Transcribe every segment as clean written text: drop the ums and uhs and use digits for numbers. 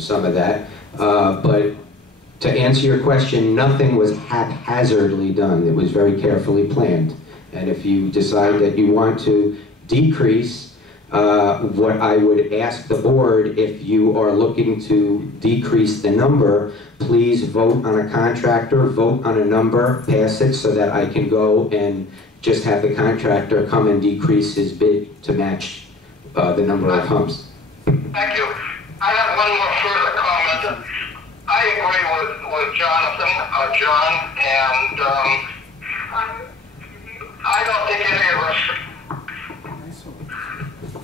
some of that. But to answer your question, nothing was haphazardly done. It was very carefully planned. And if you decide that you want to decrease, what I would ask the board, if you are looking to decrease the number, please vote on a contractor, vote on a number, pass it so that I can go and just have the contractor come and decrease his bid to match the number of humps. Thank you. I have one more further comment. I agree with Jonathan, John, and I don't think any of us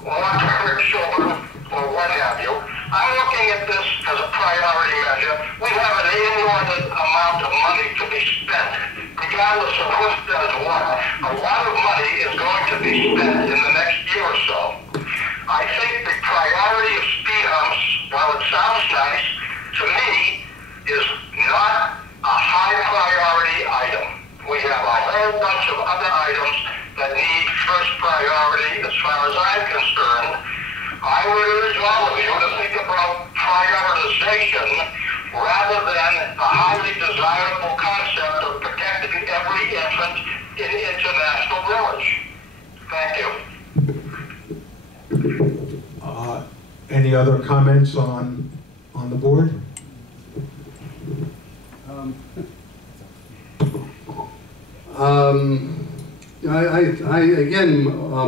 want to hurt children or what have you. I'm looking at this as a priority measure. We have an inordinate amount of money to be spent, regardless of who does what. A lot of money is going to be spent in the next year or so. I think the priority of speed humps, while it sounds nice, to me is not a high priority item. We have a whole bunch of other items that need first priority as far as I'm concerned. I would urge all of you to think about prioritization rather than a highly desirable concept of protecting every infant in International Village. Thank you. Any other comments on the board?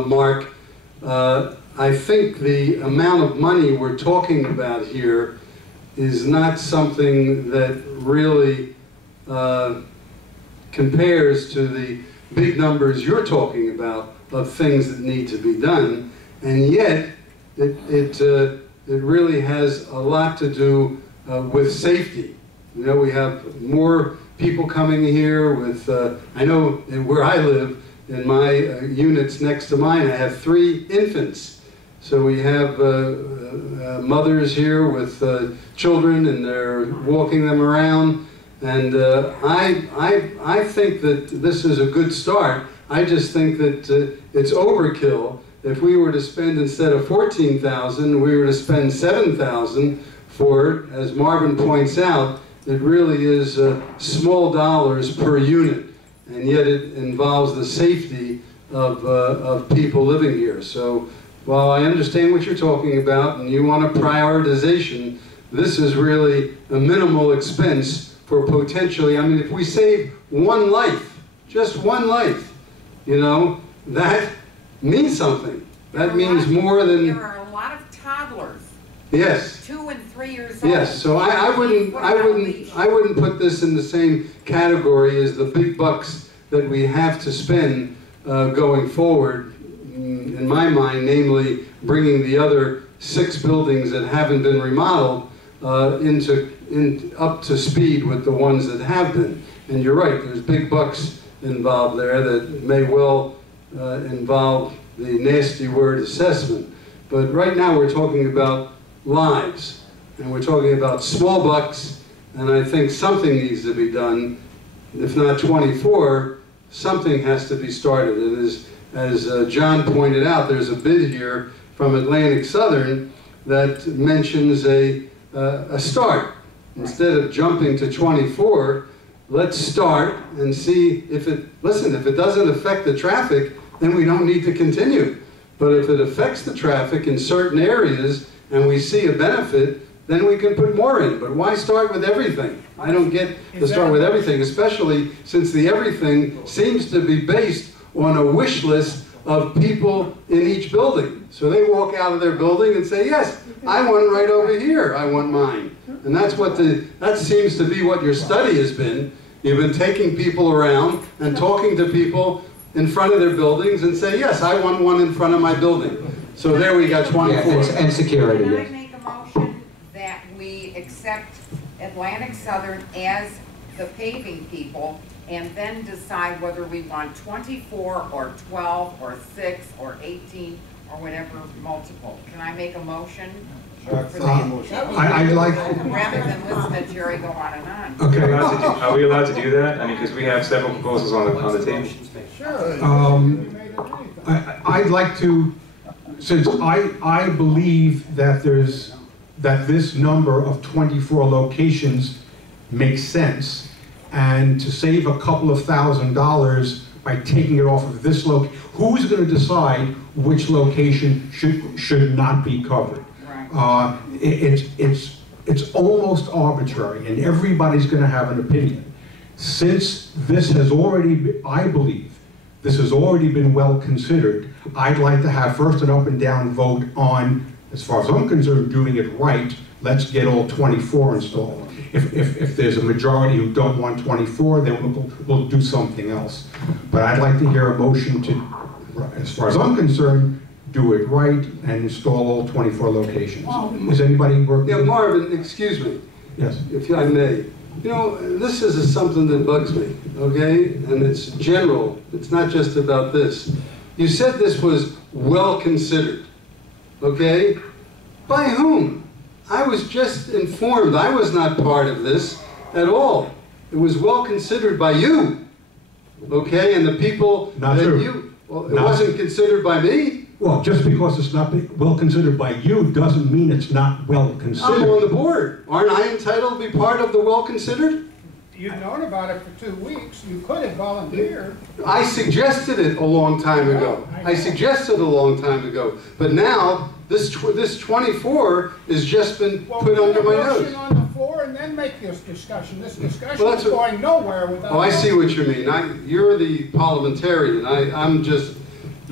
Mark, I think the amount of money we're talking about here is not something that really compares to the big numbers you're talking about of things that need to be done, and yet it really has a lot to do with safety. You know, we have more people coming here with, I know where I live, in my units next to mine, I have 3 infants. So we have mothers here with children, and they're walking them around. And I think that this is a good start. I just think that it's overkill. If we were to spend, instead of $14,000, we were to spend $7,000 for it, as Marvin points out, it really is small dollars per unit, and yet it involves the safety of people living here. So while I understand what you're talking about and you want a prioritization, this is really a minimal expense for potentially, I mean, if we save one life, just one life, you know, that means something. That means more than... There are a lot of toddlers. Yes. 2 and 3 years old. Yes, so I wouldn't put this in the same category as the big bucks that we have to spend going forward, in my mind, namely bringing the other 6 buildings that haven't been remodeled up to speed with the ones that have been. And you're right, there's big bucks involved there that may well involve the nasty word assessment. But right now we're talking about lives, and we're talking about small bucks, and I think something needs to be done. If not 24, something has to be started. And as John pointed out, there's a bid here from Atlantic Southern that mentions a start. Instead of jumping to 24, let's start and see if it, listen, if it doesn't affect the traffic, then we don't need to continue. But if it affects the traffic in certain areas and we see a benefit, then we can put more in. But why start with everything? I don't get to start with everything, especially since the everything seems to be based on a wish list of people in each building. So they walk out of their building and say, yes, I want right over here, I want mine. And that's what that seems to be what your study has been. You've been taking people around and talking to people in front of their buildings and say, yes, I want one in front of my building. So there we got 24. Yeah, and security. Can I make a motion that we accept Atlantic Southern as the paving people and then decide whether we want 24 or 12 or 6 or 18 or whatever multiple? Can I make a motion? I'd like... Rather than listen to Jerry go on and on. Okay. Are we allowed to do that? I mean, because we have several proposals on the table. Sure. I'd like to, since I believe that there's that this number of 24 locations makes sense, and to save a couple of $1,000s by taking it off of this who's going to decide which location should not be covered? Right. It's almost arbitrary, and everybody's going to have an opinion. Since this has already, I believe, this has already been well considered, I'd like to have first an up and down vote on, as far as I'm concerned, doing it right. Let's get all 24 installed. If there's a majority who don't want 24, then we'll do something else. But I'd like to hear a motion to, as far as I'm concerned, do it right and install all 24 locations. Is anybody working? Yeah, Marvin, excuse me. Yes. If I may. You know, this is something that bugs me, okay? And it's general. It's not just about this. You said this was well considered, okay? By whom? I was just informed. I was not part of this at all. It was well considered by you, okay? And the people Not that true. you... Well, it wasn't considered by me? Well, just because it's not well considered by you doesn't mean it's not well considered. I'm on the board. Aren't I entitled to be part of the well considered? You've known about it for 2 weeks. You could have volunteered. I suggested it a long time ago. I suggested a long time ago. But now, this 24 has just been put under my motion nose. on the floor and then make this discussion. This discussion Well, is going nowhere without... Oh, I see what you mean. You're the parliamentarian. I'm just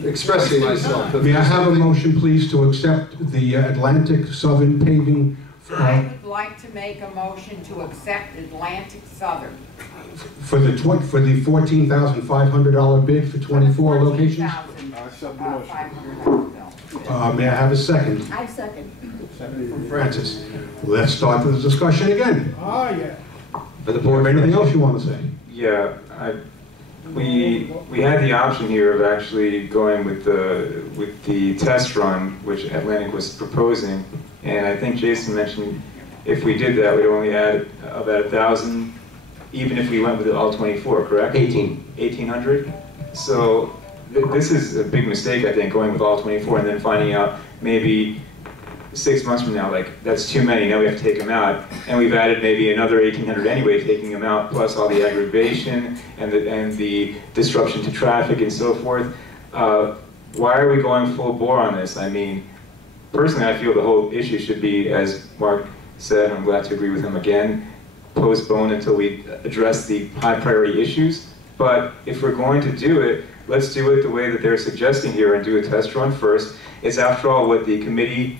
expressing myself. If May I there's have a something- motion, please, to accept the Atlantic Southern paving I would like to make a motion to accept Atlantic Southern. for the $14,500 bid for 24 locations? $14,500 May I have a second? I second. From Francis. Let's start the discussion again. Oh, yeah. For the Or board, anything else you want to say? Yeah, we had the option here of actually going with the test run, which Atlantic was proposing, and I think Jason mentioned if we did that, we'd only add about 1,000, even if we went with all 24, correct? 1,800. So this is a big mistake, I think, going with all 24 and then finding out maybe 6 months from now, like, that's too many, now we have to take them out. And we've added maybe another 1,800 anyway, taking them out, plus all the aggravation and the disruption to traffic and so forth. Why are we going full bore on this? I mean, personally, I feel the whole issue should be, as Mark said, I'm glad to agree with him again, postponed until we address the high priority issues. But if we're going to do it, let's do it the way that they're suggesting here and do a test run first. It's after all what the committee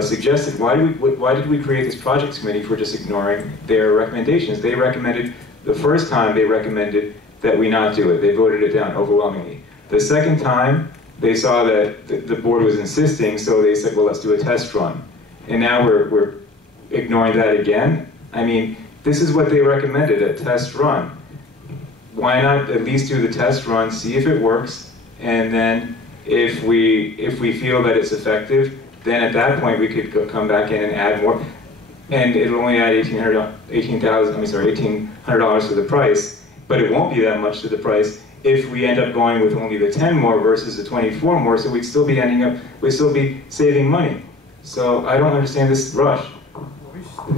suggested. Why did we create this projects committee for just ignoring their recommendations? They recommended, the first time they recommended that we not do it. They voted it down overwhelmingly. The second time, they saw that the board was insisting, so they said, well, let's do a test run. And now we're ignoring that again? I mean, this is what they recommended, a test run. Why not at least do the test run, see if it works, and then if we feel that it's effective, then at that point we could come back in and add more. And it'll only add $1,800 to the price, but it won't be that much to the price if we end up going with only the 10 more versus the 24 more, so we'd still be we'd still be saving money. So I don't understand this rush.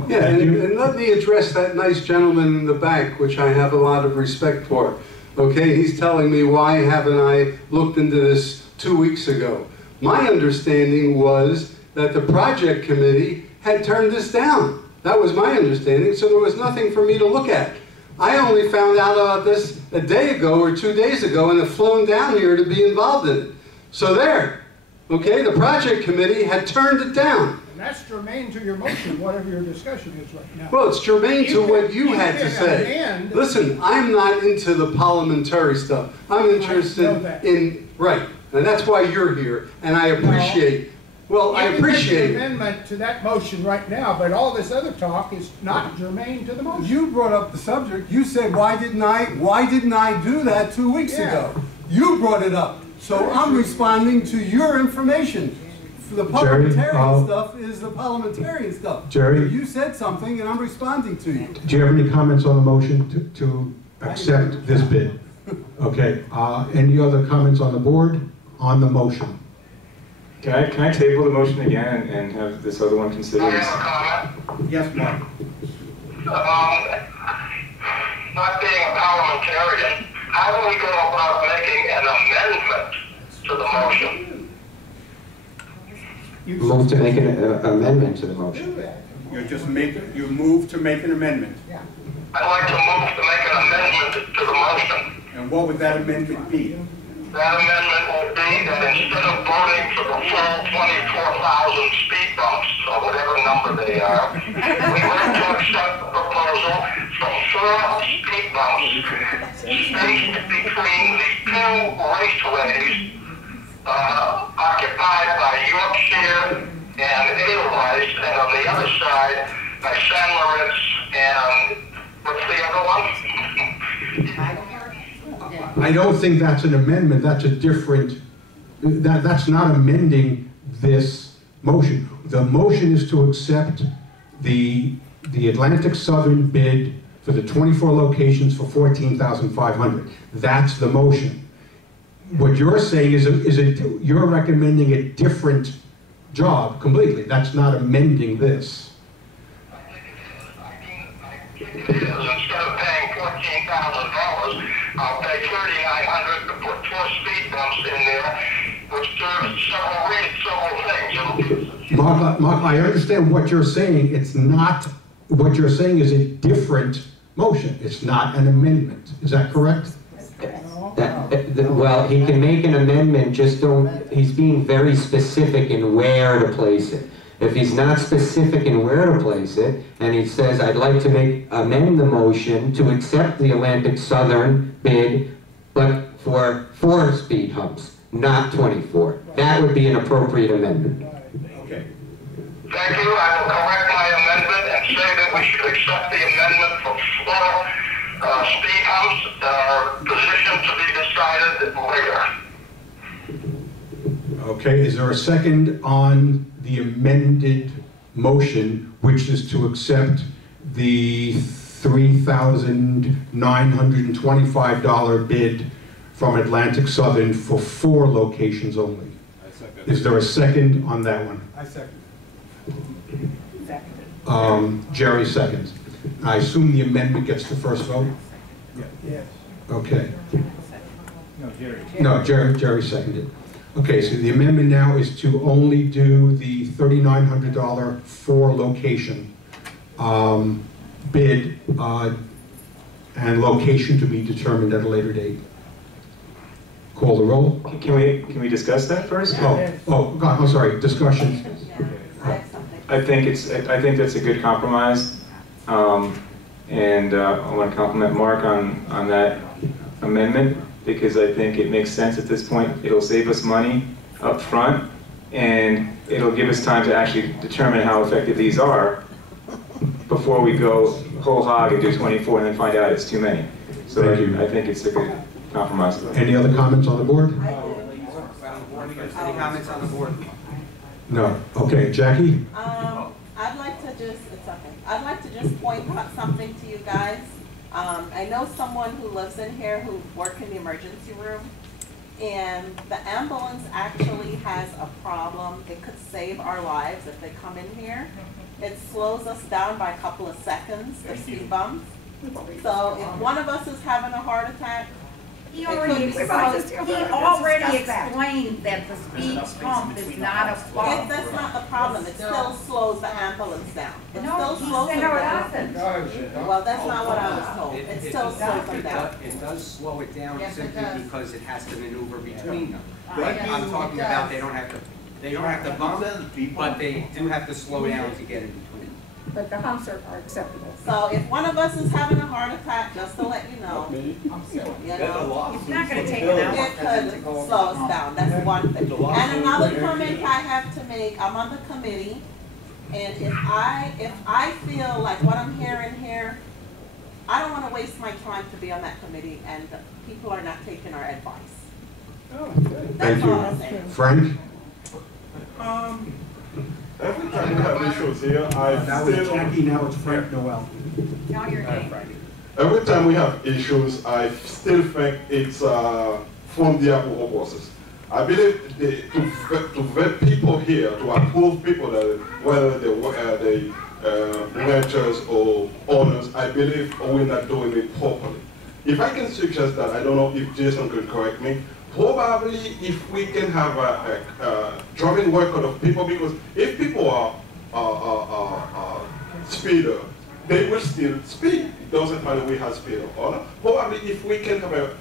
Yeah, and let me address that nice gentleman in the back, which I have a lot of respect for. Okay, he's telling me, why haven't I looked into this 2 weeks ago? My understanding was that the project committee had turned this down. That was my understanding, so there was nothing for me to look at. I only found out about this a day ago or 2 days ago and have flown down here to be involved in it. So there, okay, the project committee had turned it down. And that's germane to your motion, whatever your discussion is right now. Well, it's germane to what you had to say. Listen, I'm not into the parliamentary stuff. I'm interested in, right, and that's why you're here, and I appreciate, I appreciate an amendment to that motion right now, but all this other talk is not germane to the motion. You brought up the subject. You said, why didn't I do that 2 weeks ago? You brought it up. So I'm responding to your information. The parliamentarian stuff is the parliamentarian stuff. Jerry? You said something and I'm responding to you. Do you have any comments on the motion to accept this bid? Okay, any other comments on the board on the motion? Can I table the motion again and have this other one considered? I have a comment. Yes, Mark. Not being a parliamentarian, how do we go about making an amendment to the motion? Move to make an amendment to the motion. You move to make an amendment. I'd like to move to make an amendment to the motion. And what would that amendment be? That amendment will be that instead of voting for the full 24,000 speed bumps, or whatever number they are, we want to accept the proposal from 4 speed bumps spaced between the 2 raceways occupied by Yorkshire and Edelweiss, and on the other side by San Moritz and what's the other one? I don't think that's an amendment, that's a different, that's not amending this motion. The motion is to accept the Atlantic Southern bid for the 24 locations for $14,500. That's the motion. What you're saying is you're recommending a different job completely. That's not amending this. Instead of paying $14,000, I'll pay $3,900 to put 4 speed bumps in there, which serve several things. Mark, I understand what you're saying. It's not, what you're saying is a different motion. It's not an amendment. Is that correct? Well, he can make an amendment, just don't, he's being very specific in where to place it. If he's not specific in where to place it, and he says, I'd like to amend the motion to accept the Atlantic Southern bid, but for 4 speed humps, not 24. That would be an appropriate amendment. Okay. Thank you. I will correct my amendment and say that we should accept the amendment for 4 speed humps that are positioned to be decided later. Okay, is there a second on the amended motion, which is to accept the $3,925 bid from Atlantic Southern for 4 locations only? Is there a second on that one? I second. Jerry seconds. I assume the amendment gets the first vote? Yes. Okay. No, Jerry. No, Jerry seconded. Okay, so the amendment now is to only do the $3,900 4 location bid and location to be determined at a later date. Call the roll. Can we discuss that first? Oh, God, I'm sorry, discussion. I think that's a good compromise, and I want to compliment Mark on that amendment, because I think it makes sense at this point. It'll save us money up front, and it'll give us time to actually determine how effective these are before we go whole hog and do 24 and then find out it's too many. So Thank you. I think it's a good compromise. Any other comments on the board? Any comments on the board? No. Okay, Jackie? I'd like to just point out something to you guys. I know someone who lives in here who works in the emergency room, and the ambulance actually has a problem. It could save our lives if they come in here. It slows us down by a couple of seconds, the speed bumps. So if one of us is having a heart attack, He already explained that the speed bump is not a fault. that's not the problem. It still slows the ambulance down. It No, still he slows said them it down. doesn't. Well, that's not what I was told. It still slows them down. It does slow it down Yes, it simply does. because it has to maneuver between them. Right. But I'm talking about they don't have to bump, but they do have to slow down to get in between. But the humps are acceptable. So if one of us is having a heart attack, just to let you know, you know, It's not gonna take an hour it for them to could go slow over. us down. That's one thing. And another comment I have to make, I'm on the committee, and if I feel like what I'm hearing here, I don't want to waste my time to be on that committee, and the people are not taking our advice. Thank That's all I'm you. saying. Frank? Every time we have issues here, Now it's Jackie, now it's Frank Noel. Tell your name. every time we have issues, I still think it's from the approval process. I believe to vet people here, to approve people, that whether they renters or owners, I believe we're not doing it properly. If I can suggest that, I don't know if Jason could correct me, probably if we can have a driving record of people, because if people are speeder, they will still speed. It doesn't matter we have speed or not. Probably if we can have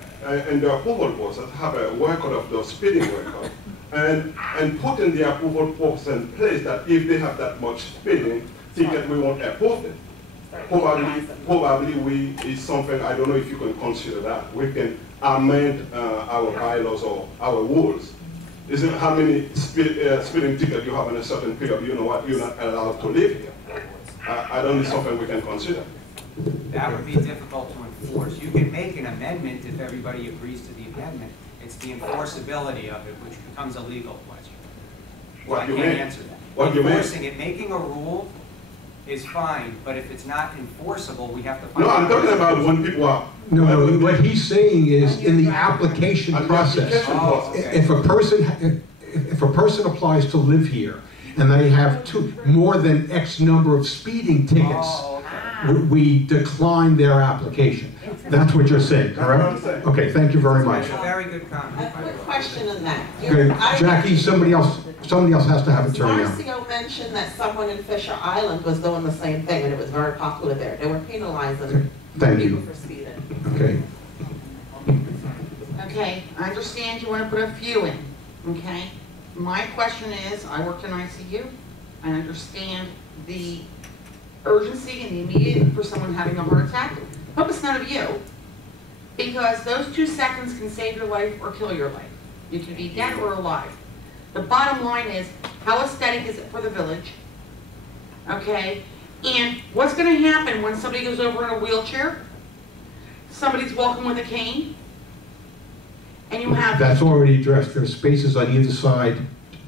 in the approval process, have a record of the speeding record, and put in the approval process in place that if they have that much speeding ticket, we won't approve them. Probably is something, I don't know if you can consider that. We can amend our bylaws or our rules. Isn't how many speeding tickets you have in a certain period, you know what, you're not allowed to live here. I don't know, it's something we can consider. That would be difficult to enforce. You can make an amendment if everybody agrees to the amendment. It's the enforceability of it which becomes a legal question. Well, I can't answer that. What do you mean? Enforcing it, making a rule is fine, but if it's not enforceable, we have to find. No, I'm talking about when people are. No, what he's saying is in the application process. Oh, okay. If a person applies to live here and they have more than X number of speeding tickets, we decline their application. That's what you're saying, correct? Okay, thank you very much. That's a very good comment. A quick question on that. Okay, Jackie, somebody else has to have a turn now. Marcio mentioned that someone in Fisher Island was doing the same thing, and it was very popular there. They were penalizing people for speeding. Okay. Okay, I understand you want to put a few in, okay? My question is, I worked in ICU. I understand the urgency and the immediate for someone having a heart attack. Hope it's none of you, because those 2 seconds can save your life or kill your life. You can be dead or alive. The bottom line is, how aesthetic is it for the village? Okay, and what's going to happen when somebody goes over in a wheelchair? Somebody's walking with a cane, and you have... That's already addressed. There are spaces on either side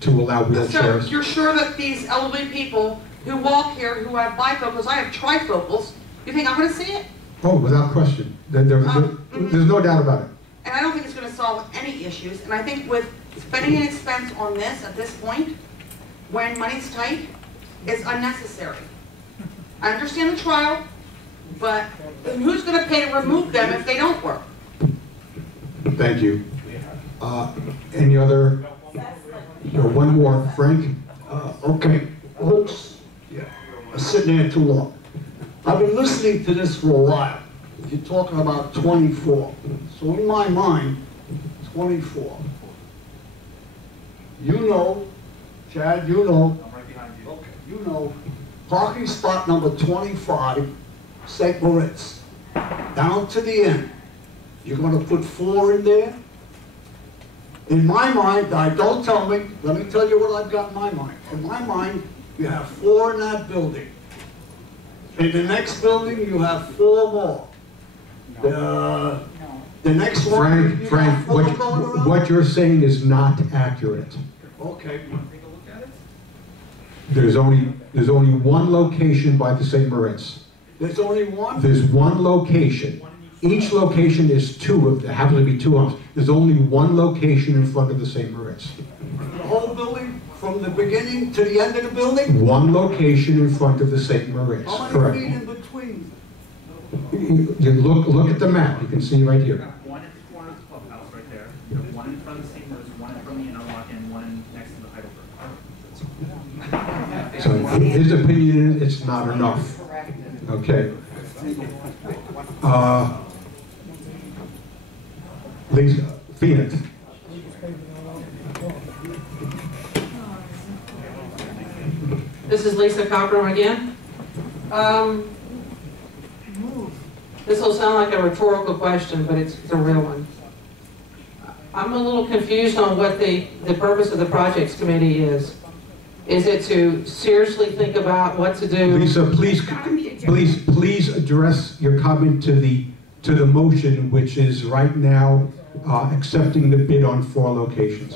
to allow wheelchairs. So you're sure that these elderly people who walk here, who have bifocals, I have trifocals, you think I'm going to see it? Oh, without question. There's no doubt about it. And I don't think it's going to solve any issues. And I think with spending an expense on this at this point, when money's tight, is unnecessary. I understand the trial, but who's going to pay to remove them if they don't work? Thank you. Any other? One more, Frank. Okay, folks, I'm sitting there too long. I've been listening to this for a while. You're talking about 24. So in my mind, 24. You know, Chad, you know. I'm right behind you. Okay, you know, parking spot number 25, St. Moritz, down to the end. You're going to put 4 in there? In my mind, don't tell me, let me tell you what I've got in my mind. In my mind, you have 4 in that building. In the next building, you have 4 more. The next one, Frank, what you're saying is not accurate. Okay. There's only one location by the St. Moritz. There's only one? There's one location. Each location is 2 of them, happen to be 2 homes. There's only one location in front of the St. Moritz. The whole building, from the beginning to the end of the building? One location in front of the St. Moritz, How many correct. feet in between? You look at the map, you can see right here. One at the corner of the clubhouse right there. You have one in front of the St. Moritz, one in front of the interlock, and one next to the Heidelberg. So his opinion is it's not enough. Okay. Lisa, Phoenix. This is Lisa Cockrum again. This will sound like a rhetorical question, but it's a real one. I'm a little confused on what the purpose of the projects committee is. Is it to seriously think about what to do? Lisa, please address your comment to the motion, which is right now accepting the bid on 4 locations.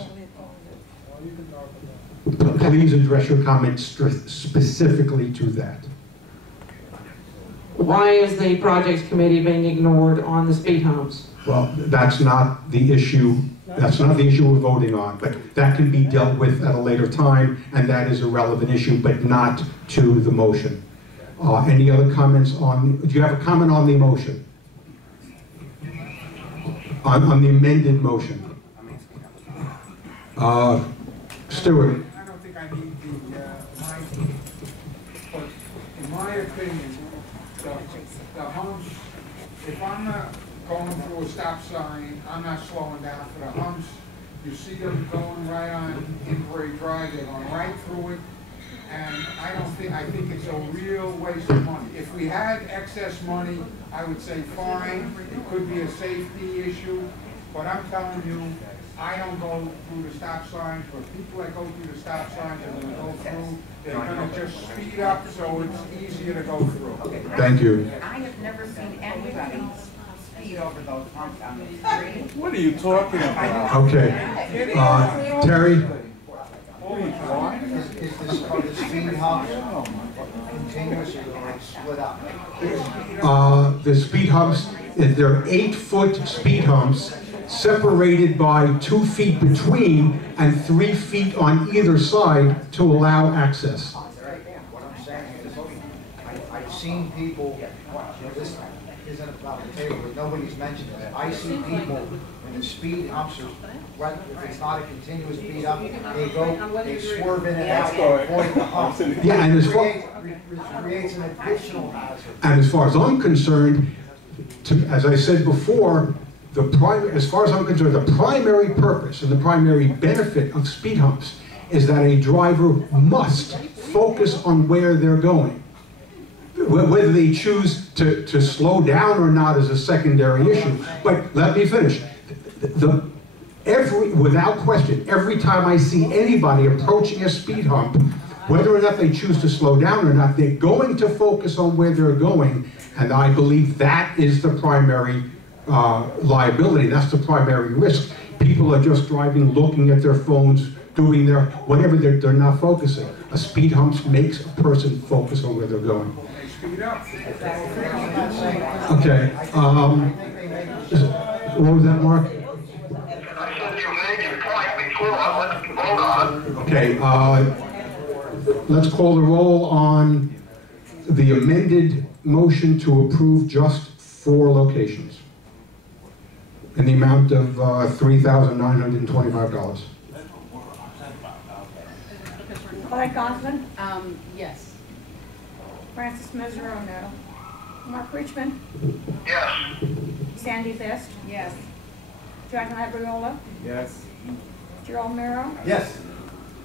Please address your comment specifically to that. Why is the projects committee being ignored on the speed humps? Well, that's not the issue That's not the issue we're voting on, but that can be dealt with at a later time, and that is a relevant issue, but not to the motion. Any other comments on, do you have a comment on the motion? On the amended motion? Stuart? I don't think I need but in my opinion, the humps, if I'm not going through a stop sign, I'm not slowing down for the humps. You see them going right on Inverrary Drive, they're going right through it. And I think it's a real waste of money. If we had excess money, I would say fine, it could be a safety issue, but I'm telling you, I don't go through the stop signs, but people that go through the stop signs are gonna go through, they're gonna just speed up so it's easier to go through. Thank you. I have never seen anybody speed over those humps on the street. What are you talking about? Okay. Terry? Is the speed hump continuous or split up? The speed humps, they're 8-foot speed humps separated by 2 feet between and 3 feet on either side to allow access. What I'm saying is, I've seen people, this isn't about the table, but nobody's mentioned it. I see people when the speed humps are, if it's not a continuous speed up, they swerve in and out to avoid the hump. Yeah, and It creates an additional hazard. And as far as I'm concerned, as I said before, as far as I'm concerned, the primary purpose and the primary benefit of speed humps is that a driver must focus on where they're going. Whether they choose to slow down or not is a secondary issue. But let me finish. Without question, every time I see anybody approaching a speed hump, whether or not they choose to slow down or not, they're going to focus on where they're going, and I believe that is the primary liability. That's the primary risk. People are just driving, looking at their phones, doing their whatever, they're not focusing. A speed hump makes a person focus on where they're going. Okay. What was that, Mark? Okay. Let's call the roll on the amended motion to approve just 4 locations in the amount of $3,925. Claudia Goslin? Yes. Francis Mesereau, no. Mark Richmond? Yes. Sandy Best? Yes. Dragon Labriola? Yes. Jerome Mero? Yes.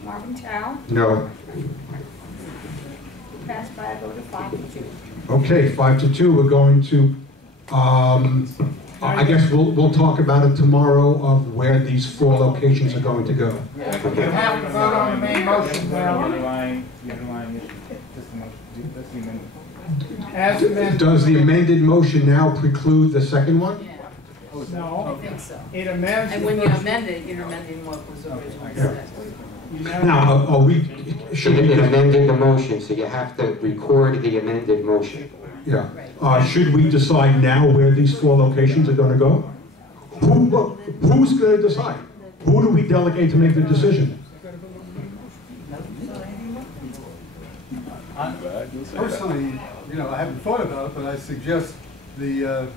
Marvin Tao? No. Passed by a vote of 5-2. Okay, 5-2. We're going to, I guess we'll talk about it tomorrow of where these 4 locations are going to go. You have to vote on the main motion now. As amended. Does the amended motion now preclude the second one? No. I think so. It amends. And when you amend it, you're amending what was originally said. Now, should we... It amended the motion, so you have to record the amended motion. Yeah. Should we decide now where these 4 locations are going to go? Who's going to decide? Who do we delegate to make the decision? Personally, I haven't thought about it, but I suggest the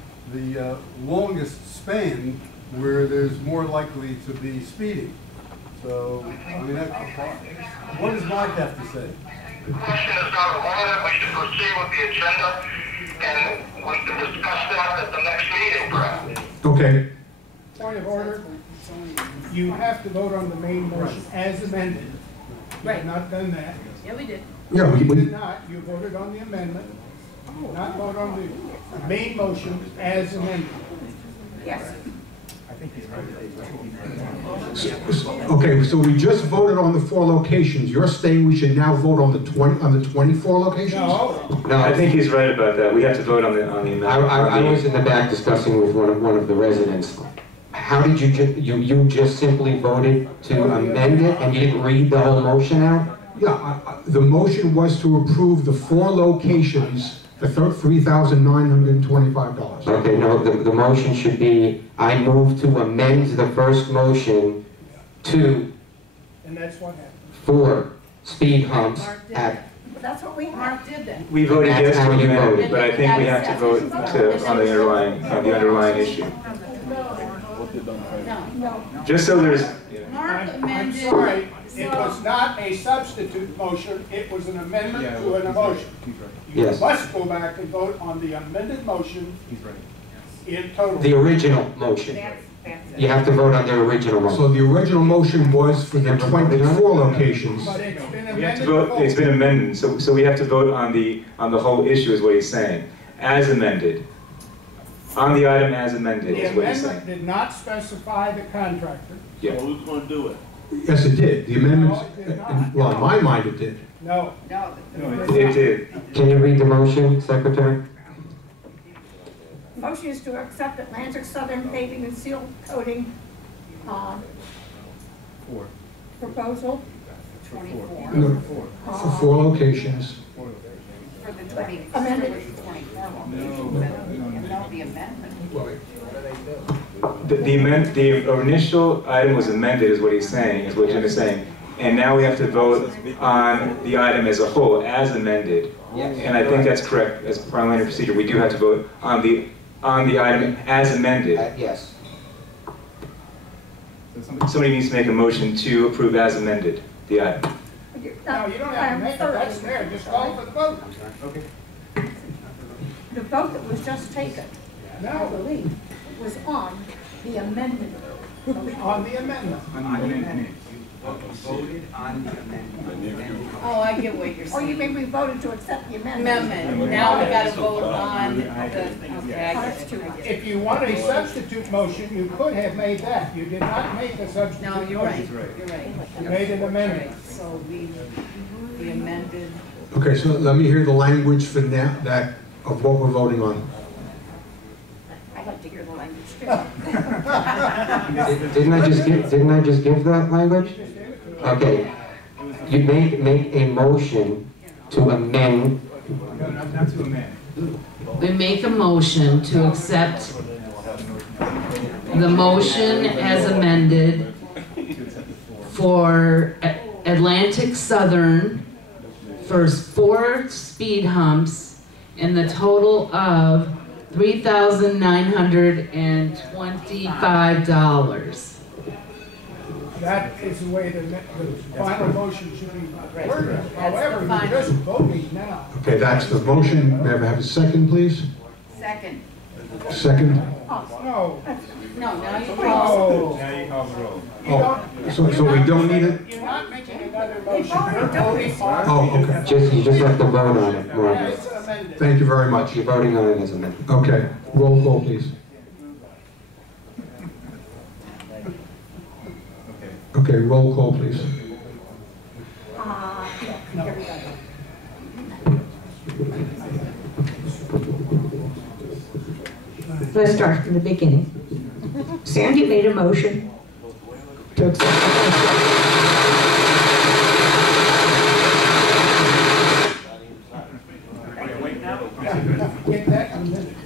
longest span where there's more likely to be speeding. So, what does Mark have to say? The question is out of order. We should proceed with the agenda, and we can discuss that at the next meeting, perhaps. Okay. Point of order. You have to vote on the main motion as amended. You have not done that. Yeah, we did. Yeah, You did not. You voted on the amendment. Not vote on the main motion as amended. Yes. Okay, so we just voted on the 4 locations. You're saying we should now vote on the 24 locations? No. No, I think he's right about that. We have to vote on the amendment. I was in the back discussing with one of the residents. How did you just simply voted to amend it and you didn't read the whole motion out? Yeah, the motion was to approve the 4 locations the $3,925. Okay, no, the motion should be, I move to amend the first motion to, And that's what happened. for speed humps at, That's what Mark did then. We voted That's yes to how you amend, voted. but I think we have to vote on the underlying issue. No. Just so there's, I'm sorry, it was not a substitute motion, it was an amendment to an emotion. You Yes. must go back and vote on the amended motion in total. the original motion. You have to vote on the original motion. So the original motion was for the 24 locations. But it's been we have to amended. vote, it's been amended, so we have to vote on the whole issue is what he's saying. As amended. On the item as amended The is what he's amendment saying. did not specify the contractor. Yeah. Who's going to do it? Yes, it did. The amendments, No, it did not. well, in my mind, it did. No. It did. Can you read the motion, Secretary? Motion is to accept Atlantic Southern paving and seal coating, proposal. 24. No, for 4 locations. For the 20, Amended. 24 location. No, the amendment. The initial item was amended is what he's saying, is what Jim is saying. And now we have to vote on the item as a whole, as amended. And I think that's correct, as parliamentary procedure. We do have to vote on the item as amended. Yes. Somebody needs to make a motion to approve as amended, the item. No, you don't have to make it, that's there, just call for the vote. Okay. The vote that was just taken, I No, believe, was on the amendment. on the amendment. Voted on the amendment. Oh, I get what you're Or you saying. mean we voted to accept the amendment? Amendment, now we gotta vote on the, okay, I get it. If you want a substitute motion, you could have made that. You did not make a substitute No, motion. you're right, you're right. You made an amendment. So we amended. Okay, so let me hear the language for now, that, of what we're voting on. I'd like to hear the language too. Didn't I just give that language? Okay. You make a motion to amend. Not to amend. We make a motion to accept the motion as amended for Atlantic Southern for 4 speed humps in the total of $3,925. That is the way the final motion should be worded. However, That's the you're just voting now. Okay, that's the motion. May I have a second, please? Second. Second? No. No, now you No. call. Now you call the roll. Oh, so we don't need it? You're not making another motion. You're voting on Oh, okay. You just have to vote on it, Margaret. as amended. Thank you very much. You're voting on it as amended. Okay, roll call, please. Okay, roll call, please. Let's start from the beginning. Sandy made a motion to accept.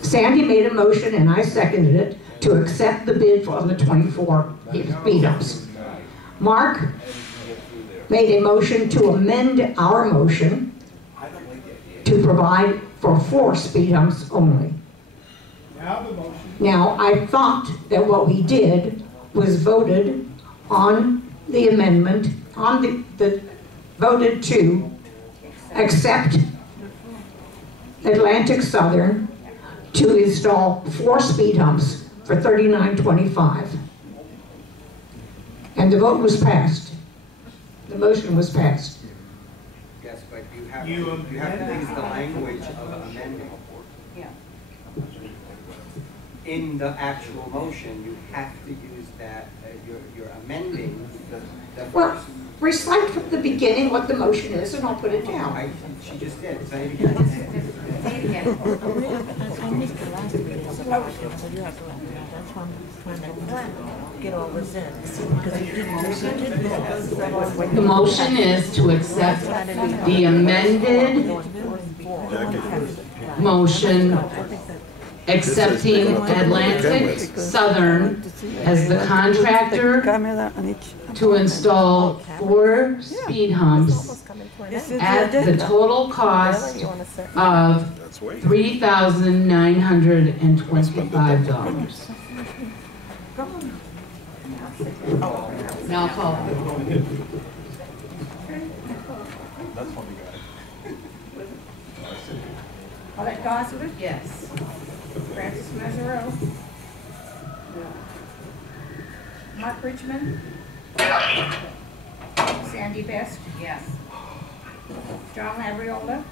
Sandy made a motion and I seconded it to accept the bid for the 24 speed humps. Mark made a motion to amend our motion to provide for 4 speed humps only. Now the motion. Now, I thought that what we did was voted on the amendment, on the voted to accept Atlantic Southern to install 4 speed humps for $39.25. And the vote was passed. The motion was passed. Yes, but you have to use the language of amendment. Yeah. In the actual motion, you have to use that, you're amending the Well, first. recite from the beginning what the motion is and I'll put it down. She just did, say it again. Say it again. I missed the last meeting, so you have to, that's why I'm trying to get all this in. Because you did The motion is to accept the amended motion accepting Atlantic Southern as the contractor to install 4 speed humps at the total cost of $3,925. Now call. Paulette Gosselaar? Yes. Francis Mazzaro? Mark Richmond? Yes. Sandy Best? Yes. John Labriola?